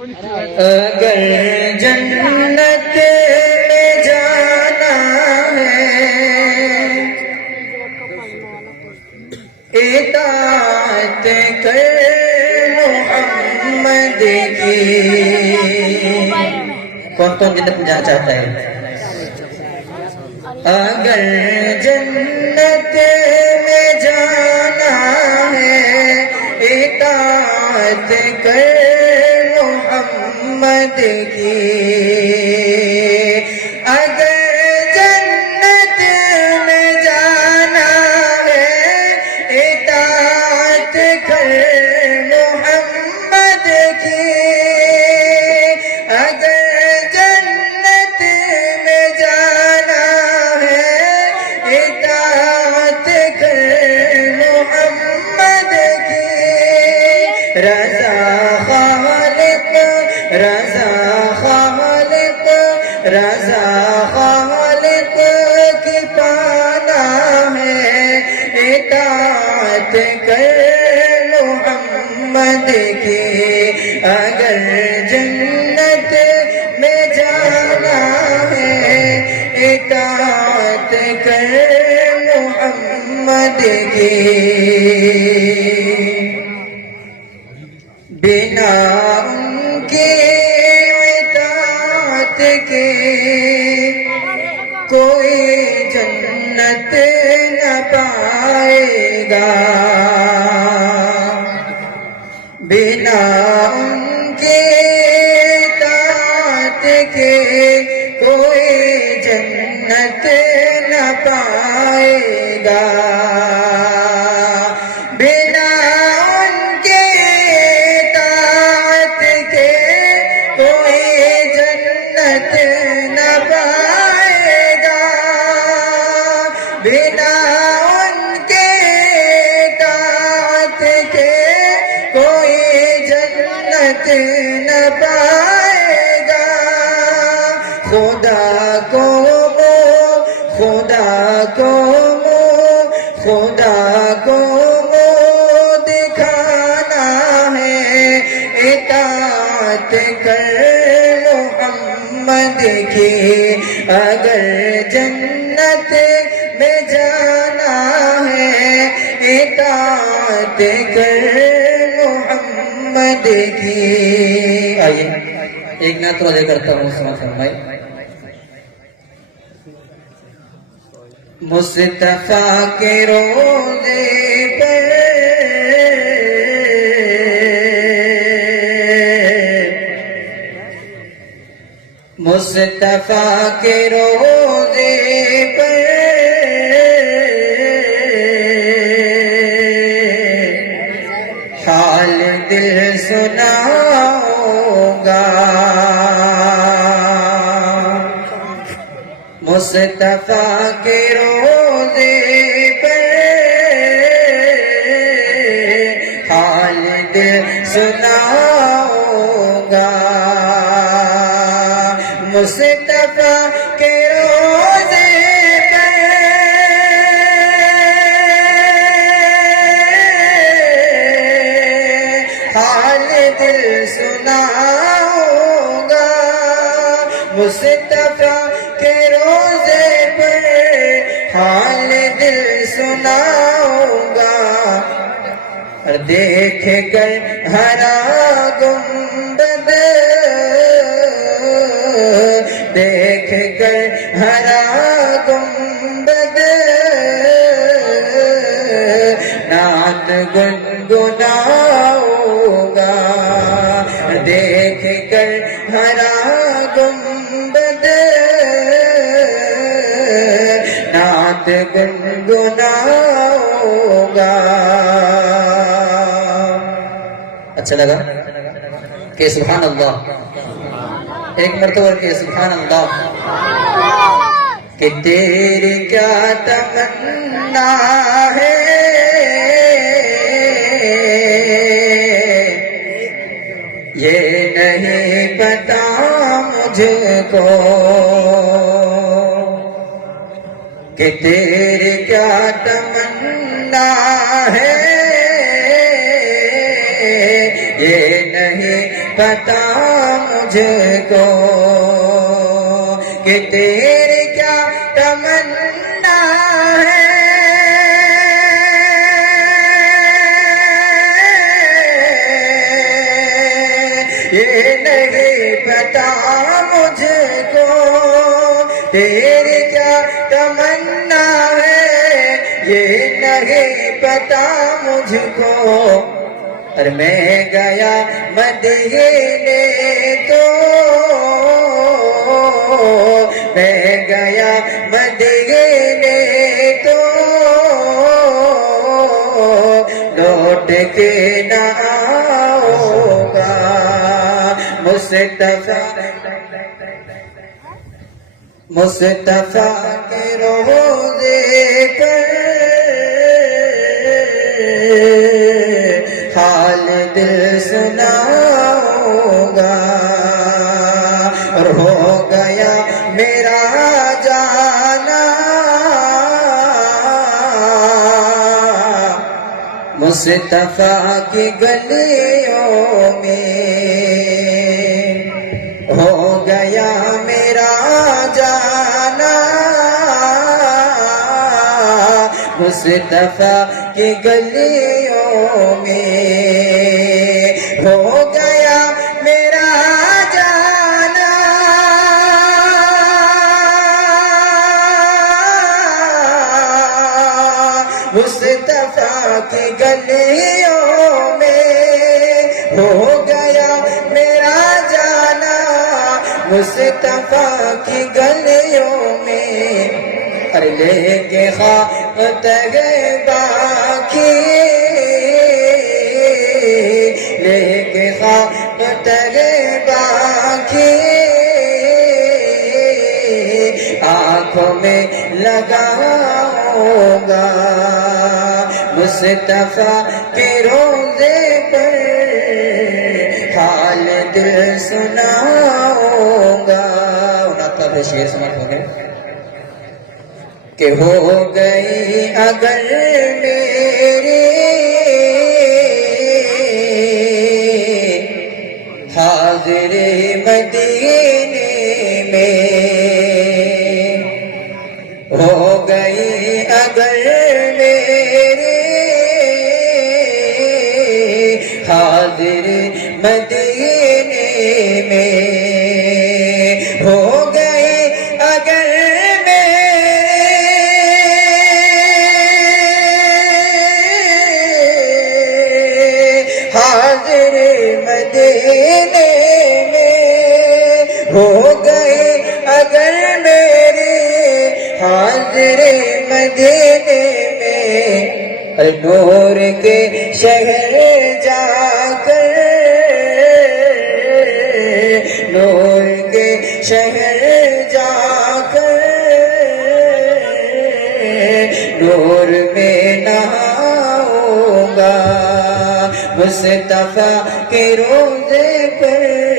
اگر جنت میں جانا ہے اطاعت کر محمد کی. کون کون جنت میں جانا چاہتا ہے؟ اگر جنت میں جانا ہے اطاعت کر محمد کی. اگر جنت میں جانا ہے اطاعت کر محمد کی. اگر جنت میں جانا ہے اطاعت کر محمد کی. رضا خالق رضا خالق رضا خالق کی پانا ہے اطاعت کر محمد کی. اگر جنت میں جانا ہے اطاعت کر محمد کی. بنا ان کی اطاعت کے کوئی جنت نہ پائے گا. بنا ان کی اطاعت کے کوئی جنت نہ پائے گا. بنا ان کے اطاعت کے کوئی جنت نہ پائے گا. بنا ان کے اطاعت کے کوئی جنت نہ پائے گا. خدا کو خدا کو خدا کو دکھانا ہے اطاعت کر محمد کی. اگر جنت میں جانا ہے اطاعت کر محمد کی. آئیے ایک نعت وعدے کرتا ہوں سنا فرمائے. مصطفیٰ کے روزے پر مصطفیٰ کے روزے پر حال دل سناؤں گا. مصطفیٰ کے روزے پر حال دل سناؤں گا. مصطفیٰ کے روزے پر حال دل سناؤں گا. مصطفیٰ کے روزے پر حال دل سناؤں گا. اور دیکھ کر ہرا گنبد دیکھ کر ہرا گنبد نعت گنگناؤں گا. دیکھ کر ہرا گنبد نعت گنگناؤں گا. اچھا لگا کہ سبحان اللہ ایک مرتبہ کہ سبحان اللہ. کہ تیری کیا تمنا ہے یہ نہیں پتا مجھ کو. کہ تیری کیا تمنا ہے یہ نہیں پتا مجھے کو کہ تیرے کیا تمنا ہے یہ نہیں پتا مجھے کو تیرے کیا تمنا ہے یہ نہیں پتا مجھ کو اور میں گیا مدینے تو میں گیا مدینے تو لوٹ کے نہ آؤں گا مصطفیٰ کے روضے پر حال دل سناؤں گا اور ہو گیا میرا جانا مصطفیٰ کی گلیوں میں ہو گیا میرا جانا مصطفیٰ کی گلیوں میں ہو گیا میرا جانا مصطفیٰ کی گلیوں میں ہو گیا میرا جانا مصطفیٰ کی گلیوں میں ارے لے کے خاک طیبہ کی لے کے خاک طیبہ کی آنکھوں میں لگاؤں گا مصطفیٰ کے روضے پر حال دل سناؤں گا انہوں شیر سمجھ ہو گئے کہ ہو گئی اگر میری حاضری مدینے میں ہو گئی اگر میری حاضری مدینے میں ہو گئی اگر حاضر مدینے میں ہو گئے اگر میری حاضر مدینے میں نور کے شہر جا کر نور کے شہر جا کر نور میں نہاؤں گا مصطفیٰ کے روضے پر